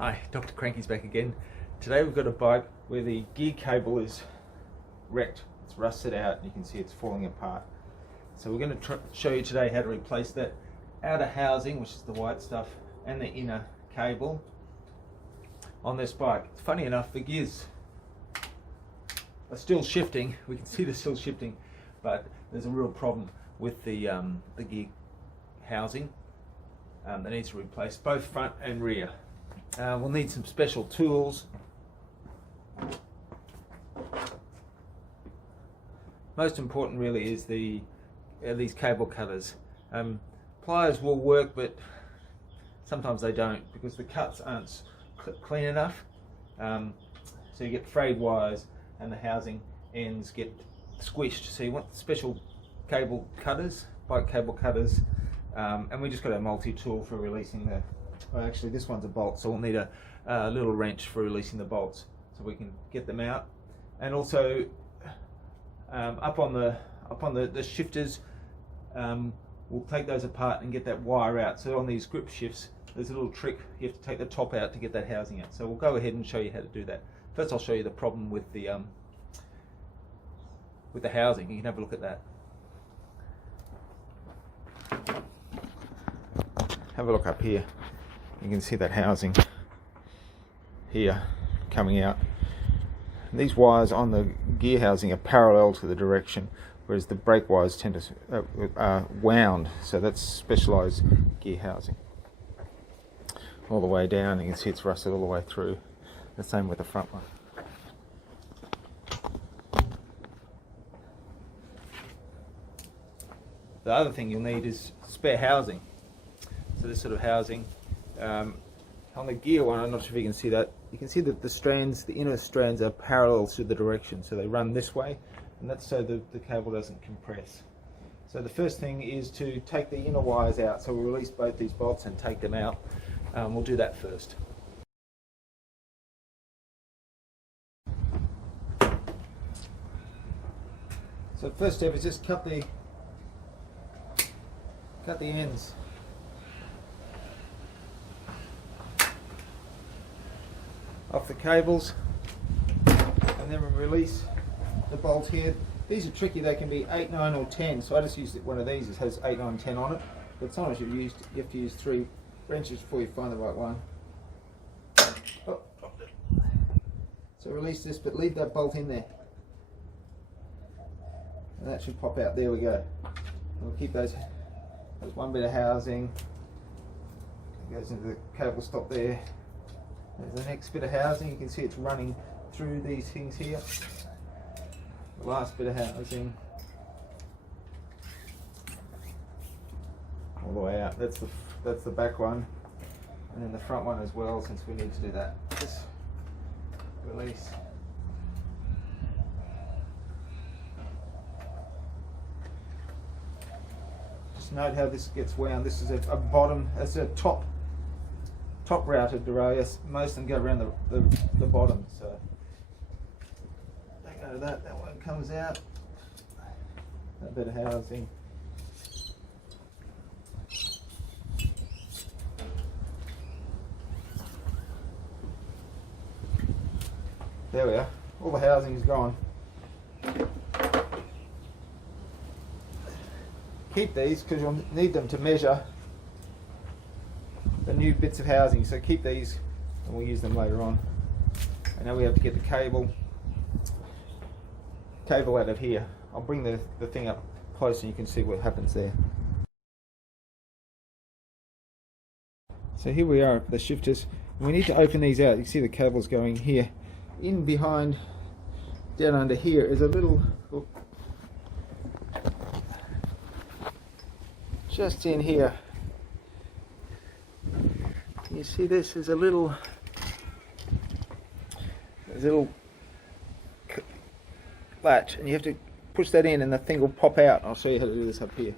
Hi, Dr. Cranky's back again. Today we've got a bike where the gear cable is wrecked. It's rusted out and you can see it's falling apart. So we're going to show you today how to replace that outer housing, which is the white stuff, and the inner cable on this bike. Funny enough, the gears are still shifting. We can see they're still shifting, but there's a real problem with the gear housing that needs to replace both front and rear. We'll need some special tools. Most important really is these cable cutters. Pliers will work, but sometimes they don't because the cuts aren't clean enough. So you get frayed wires and the housing ends get squished. So you want special cable cutters, bike cable cutters, and we just got a multi-tool for releasing the. Well, actually, this one's a bolt, so we'll need a little wrench for releasing the bolts, so we can get them out. And also, up on the shifters, we'll take those apart and get that wire out. So on these grip shifts, there's a little trick. You have to take the top out to get that housing out. So we'll go ahead and show you how to do that. First, I'll show you the problem with the housing. You can have a look at that. Have a look up here. You can see that housing here coming out. And these wires on the gear housing are parallel to the direction, whereas the brake wires tend to are wound. So that's specialised gear housing. All the way down, you can see it's rusted all the way through. The same with the front one. The other thing you'll need is spare housing. So this sort of housing. On the gear one, I'm not sure if you can see that. You can see that the strands, the inner strands, are parallel to the direction, so they run this way, and that's so the cable doesn't compress. So the first thing is to take the inner wires out. So we'll release both these bolts and take them out. We'll do that first. So first step is just cut the ends. Off the cables, and then we release the bolt here. These are tricky. They can be 8, 9 or 10, so I just used one of these. It has 8, 9, 10 on it, but sometimes you have to use 3 wrenches before you find the right one. Oh, dropped it. So release this, but leave that bolt in there, and that should pop out. There we go. And we'll keep those. There's one bit of housing. It goes into the cable stop there. There's the next bit of housing. You can see it's running through these things here. The last bit of housing all the way out. That's the back one, and then the front one as well, since we need to do that. Just release. Just note how this gets wound. This is a bottom. It's a top routed derailleur. Most of them go around the bottom, so take note of that. That one comes out. That bit of housing. There we are. All the housing is gone. Keep these because you'll need them to measure the new bits of housing, so keep these and we'll use them later on. And now we have to get the cable out of here. I'll bring the thing up close and you can see what happens there. So here we are, the shifters. And we need to open these out. You see the cables going here. In behind, down under here is a little, just in here. You see this is a little latch, and you have to push that in and the thing will pop out. I'll show you how to do this up here.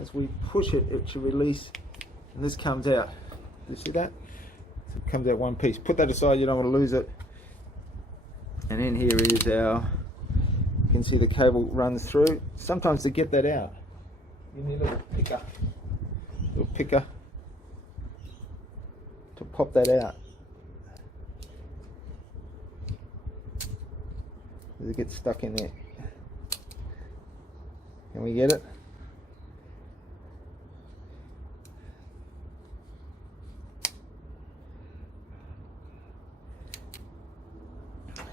As we push it, it should release, and this comes out. Do you see that? So it comes out one piece. Put that aside, you don't want to lose it. And in here is our can see the cable runs through. Sometimes to get that out, you need a little picker to pop that out. It gets stuck in there. Can we get it?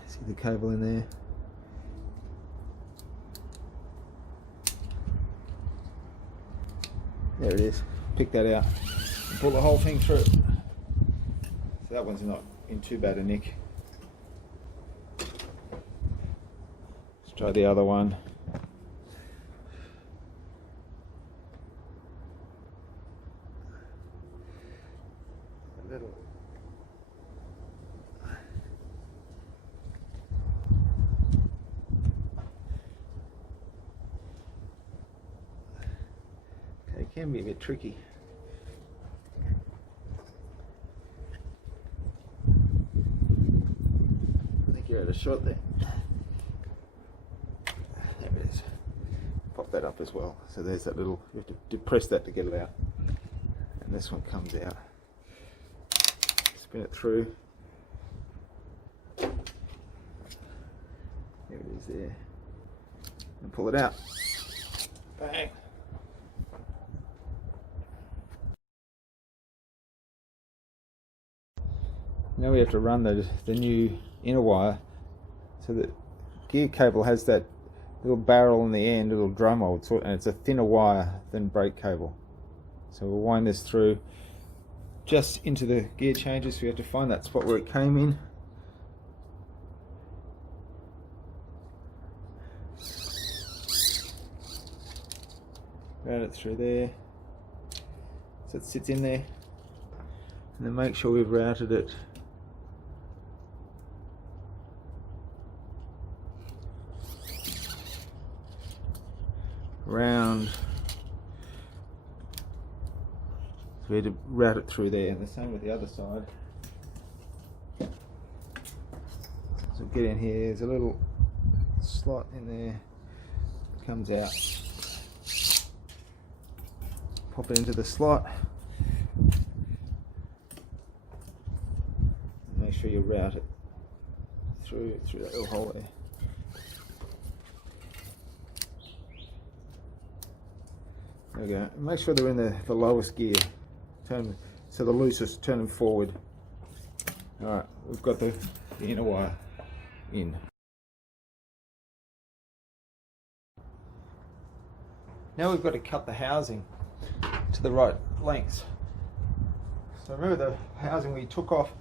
See the cable in there. There it is. Pick that out and pull the whole thing through. So that one's not in too bad a nick. Let's try the other one. A little. Okay, it can be a bit tricky. I think you're out of shot there. There it is. Pop that up as well. So there's that little, you have to depress that to get it out. And this one comes out. Spin it through. There it is there. And pull it out. Bang. Now we have to run the new inner wire. So the gear cable has that little barrel in the end, a little drum hole, and it's a thinner wire than brake cable. So we'll wind this through just into the gear changes. So we have to find that spot where it came in. Route it through there, so it sits in there, and then make sure we've routed it round. So we had to route it through there, and the same with the other side. So get in here, there's a little slot in there, comes out. Pop it into the slot. Make sure you route it through that little hole there. There we go. Make sure they're in the lowest gear. Turn so the loosest, turn them forward. Alright, we've got the inner wire in. Now we've got to cut the housing to the right lengths. So remember the housing we took off,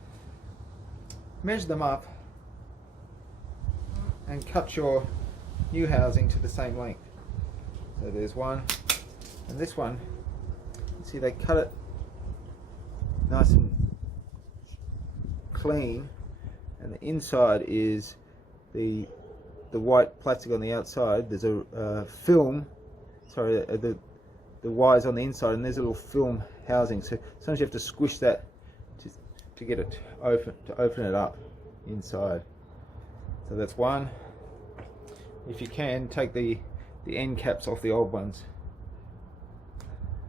measure them up and cut your new housing to the same length. So there's one, and this one, you see they cut it nice and clean, and the inside is the white plastic on the outside. There's a film, sorry, the wires on the inside, and there's a little film housing. So sometimes you have to squish that to get it open it up inside. So that's one. If you can, take the end caps off the old ones.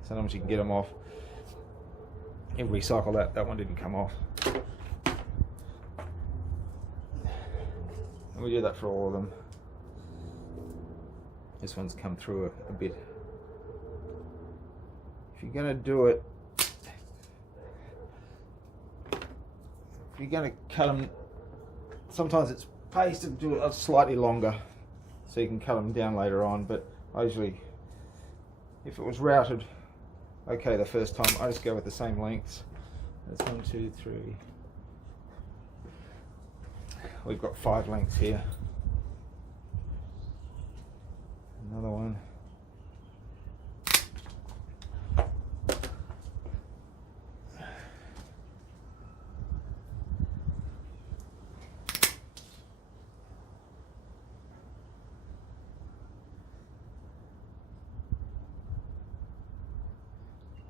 Sometimes you can get them off. You recycle that. That one didn't come off. And we do that for all of them. This one's come through a bit. If you're going to do it, if you're going to cut them, sometimes it's best to do it slightly longer so you can cut them down later on, but I usually, if it was routed okay the first time, I just go with the same lengths. That's 1, 2, 3. We've got 5 lengths here. Another one.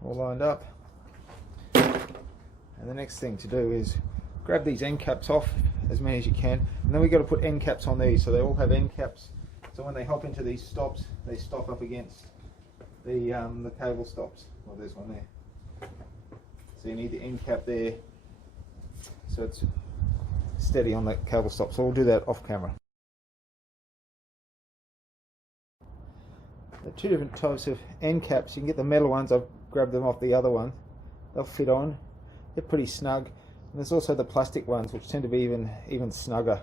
All lined up, and the next thing to do is grab these end caps off, as many as you can, and then we've got to put end caps on these, so they all have end caps So when they hop into these stops, they stop up against the cable stops. Well, there's one there. So you need the end cap there, so it's steady on that cable stop. So we'll do that off camera. There are two different types of end caps. You can get the metal ones. I've grabbed them off the other one. They'll fit on. They're pretty snug. And there's also the plastic ones, which tend to be even snugger.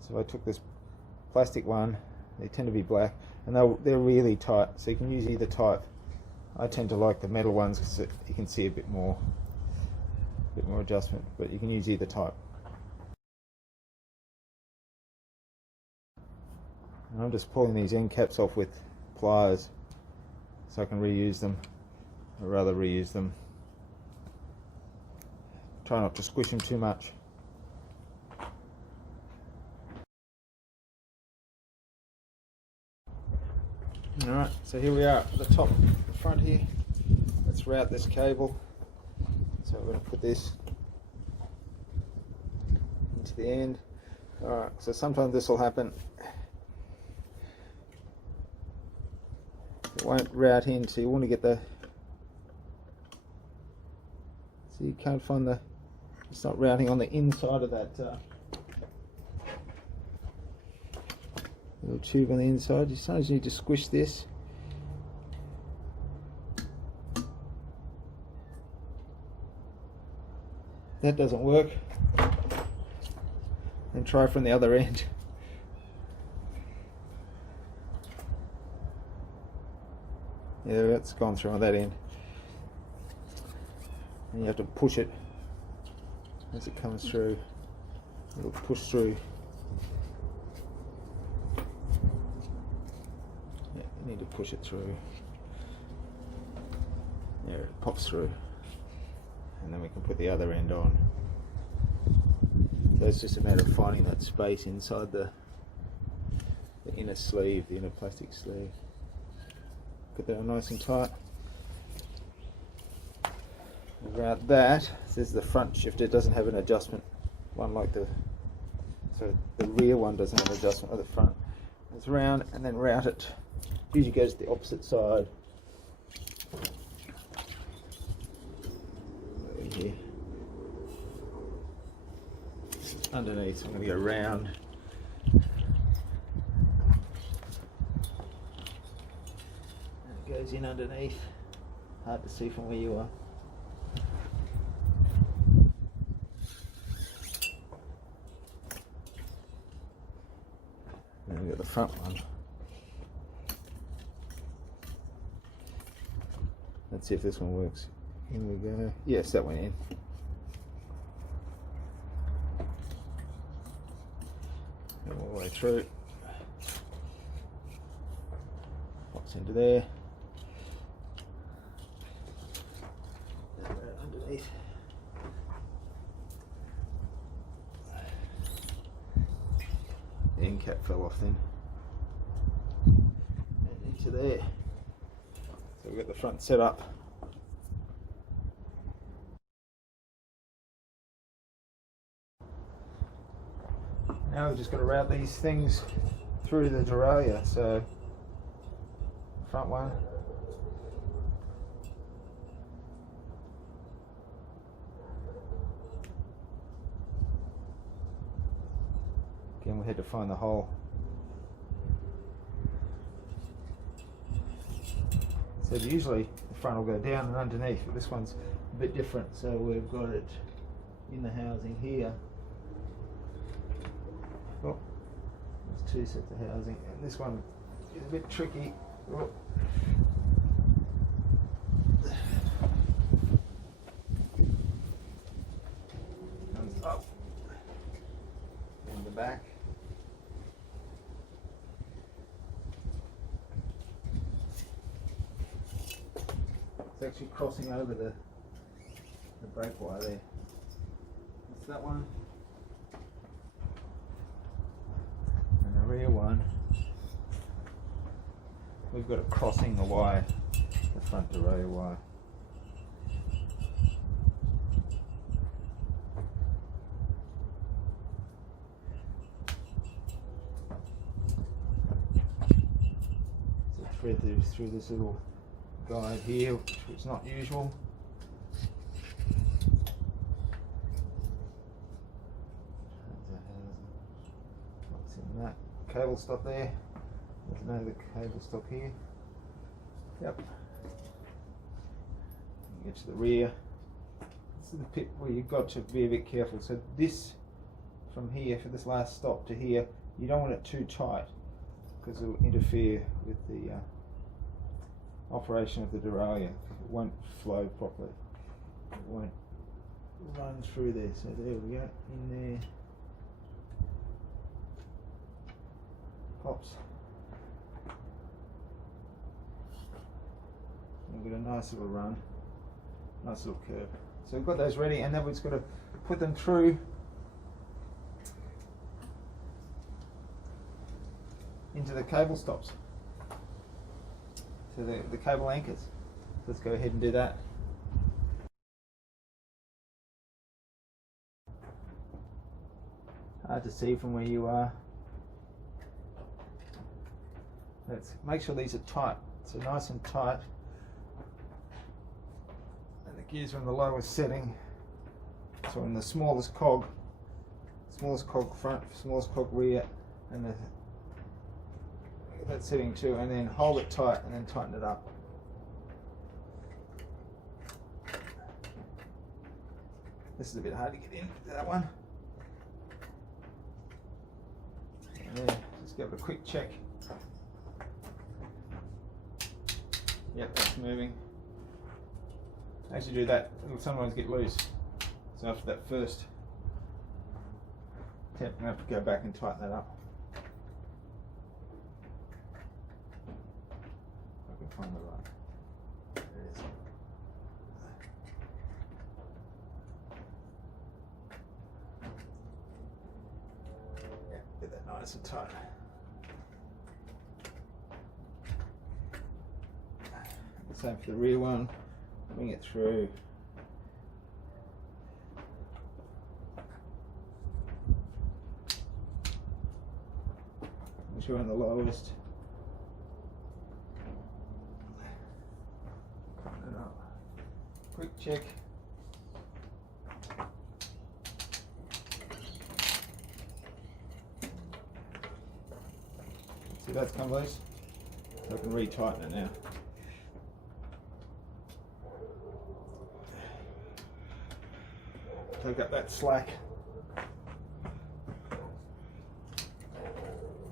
So I took this plastic one. They tend to be black, and they're really tight. So you can use either type. I tend to like the metal ones because you can see a bit more adjustment. But you can use either type. And I'm just pulling these end caps off with pliers so I can reuse them. I'd rather reuse them. Try not to squish them too much. Alright, so here we are at the top, the front here. Let's route this cable. So we're going to put this into the end. Alright, so sometimes this will happen. It won't route in, so you want to get the... So you can't find the... It's not routing on the inside of that little tube on the inside. You sometimes need to squish this. That doesn't work. Then try from the other end. Yeah, that's gone through on that end. And you have to push it as it comes through. It'll push through. Yeah, you need to push it through. There, it pops through. And then we can put the other end on. So it's just a matter of finding that space inside the inner sleeve, the inner plastic sleeve. Put that on nice and tight. Around that, this is the front shifter. It doesn't have an adjustment. One like the rear one doesn't have an adjustment of the front. It's round and then route it. Usually goes to the opposite side. Here. Underneath, so I'm going to go round. And it goes in underneath. Hard to see from where you are. Then we've got the front one. Let's see if this one works. In we go. Yes, that went in. All the way through. Pops into there. And underneath. The end cap fell off then. And into there. So we've got the front set up. Now we've just got to route these things through the derailleur. So front one. Again, we had to find the hole. So usually the front will go down and underneath, but this one's a bit different. So we've got it in the housing here. Oh, there's two sets of housing, and this one is a bit tricky. Oh. Comes up in the back. It's actually crossing over the brake wire there. That's that one. And the rear one, we've got it crossing the wire, the front derailleur wire. thread through this little guide here, which is not usual. What's in that cable stop there? There's another cable stop here. Yep. You get to the rear. This is the bit where you've got to be a bit careful. So this, from here, for this last stop to here, you don't want it too tight because it will interfere with the operation of the derailleur. It won't flow properly. It won't run through there. So there we go, in there. Pops. We've got a nice little run, nice little curve. So we've got those ready, and then we've just got to put them through into the cable stops, so the cable anchors. Let's go ahead and do that. Hard to see from where you are. Let's make sure these are tight, so nice and tight. And the gears are in the lowest setting, so in the smallest cog front, smallest cog rear, and that setting too, and then hold it tight and then tighten it up. This is a bit hard to get into that one. And then just give it a quick check. Yep, that's moving. As you do that, it'll sometimes get loose. So after that first attempt, I'm going to have to go back and tighten that up. I can find the right. There it is. Yeah, get that nice and tight. Same for the rear one. Bring it through. Make sure we're on the lowest. Tighten it up. Quick check. See, that's come loose. So I can re-tighten it now. Take up that slack.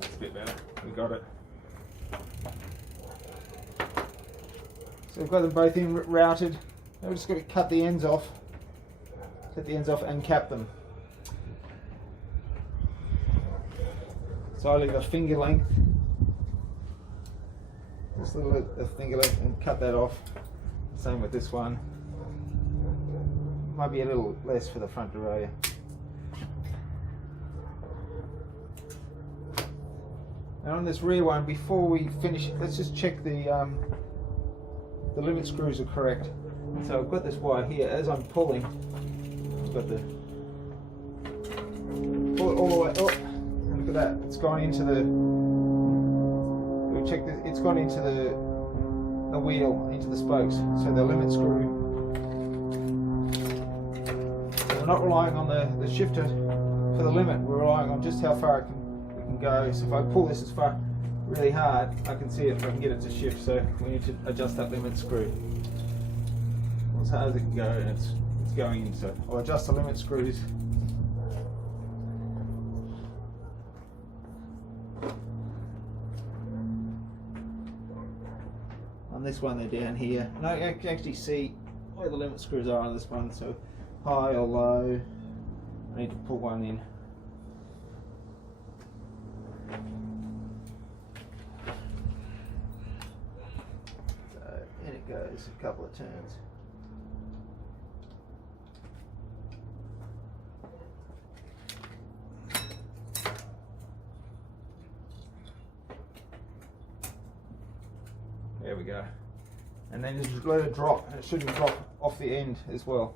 That's a bit better. We got it. So we've got them both in routed. Now we've just got to cut the ends off. Cut the ends off and cap them. So I leave a finger length. Just a little finger length and cut that off. Same with this one. Might be a little less for the front derailleur. And on this rear one, before we finish, let's just check the limit screws are correct. So I've got this wire here. As I'm pulling, I've got the pull it all the way. Oh, look at that! It's gone into the. We'll check this. It's gone into the wheel, into the spokes. So the limit screw. We're not relying on the shifter for the limit, we're relying on just how far we can go. So if I pull this as far really hard, I can see if I can get it to shift. So we need to adjust that limit screw. Well, as hard as it can go, and it's going in. So I'll adjust the limit screws. On this one, they're down here. And I can actually see where the limit screws are on this one. So high or low, I need to put one in. So in it goes, a couple of turns. There we go. And then just let it drop, and it shouldn't drop off the end as well.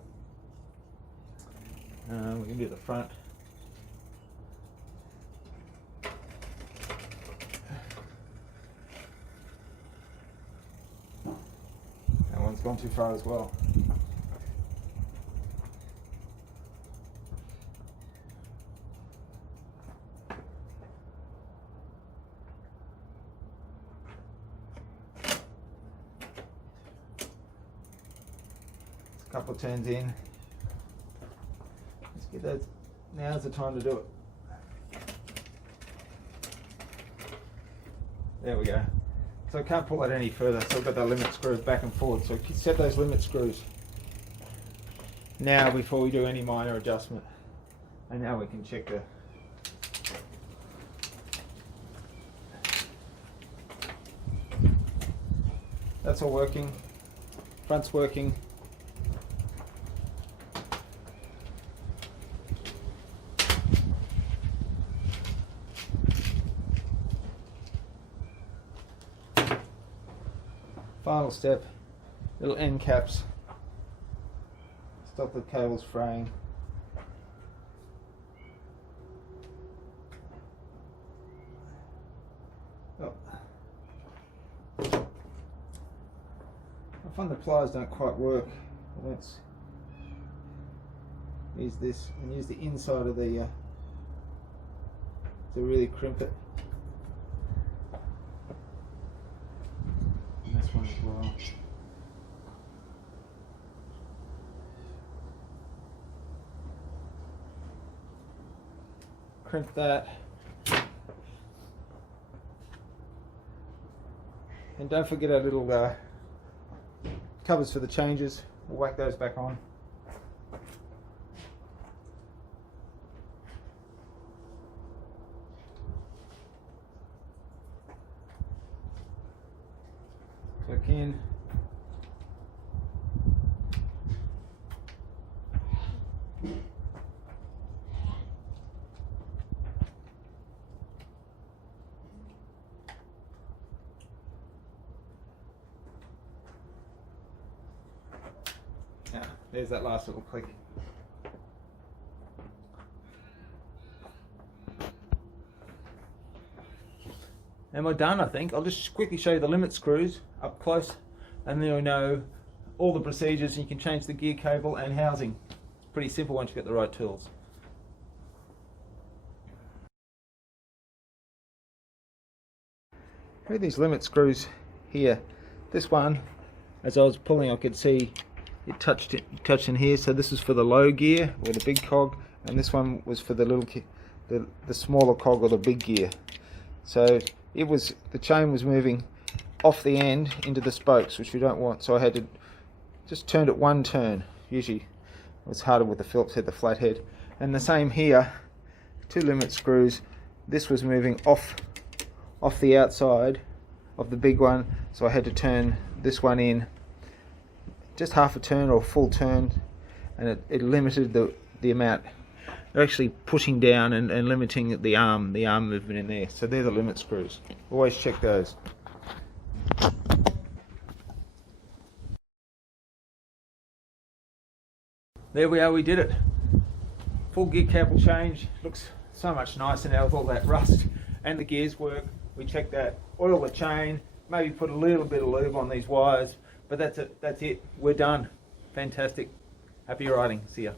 We can do the front. gone too far as well. A couple of turns in. Let's get those. Now's the time to do it. There we go. So I can't pull that any further, so I've got the limit screws back and forward. So set those limit screws now before we do any minor adjustment. And now we can check the that's all working. Front's working. Final step, little end caps, stop the cables fraying. Oh. I find the pliers don't quite work. Let's use this and use the inside of the to really crimp it. This one as well. Crimp that. And don't forget our little covers for the changes. We'll whack those back on. Click in. Now, there's that last little click. And we're done, I think. I'll just quickly show you the limit screws up close, and then you'll know all the procedures, and you can change the gear cable and housing. It's pretty simple once you get the right tools. Here are these limit screws here. This one, as I was pulling, I could see it touched in here. So this is for the low gear or the big cog, and this one was for the the smaller cog or the big gear. So the chain was moving off the end into the spokes, which we don't want. So I had to just turn it one turn. Usually it was harder with the Phillips head, the flat head. And the same here, two limit screws. This was moving off the outside of the big one, so I had to turn this one in just half a turn or a full turn, and it limited the amount. They're actually pushing down and limiting the arm movement in there. So they're the limit screws. Always check those. There we are, we did it. Full gear cable change. Looks so much nicer now with all that rust, and the gears work. We checked that. Oil the chain, maybe put a little bit of lube on these wires, but that's it. We're done. Fantastic. Happy riding. See ya.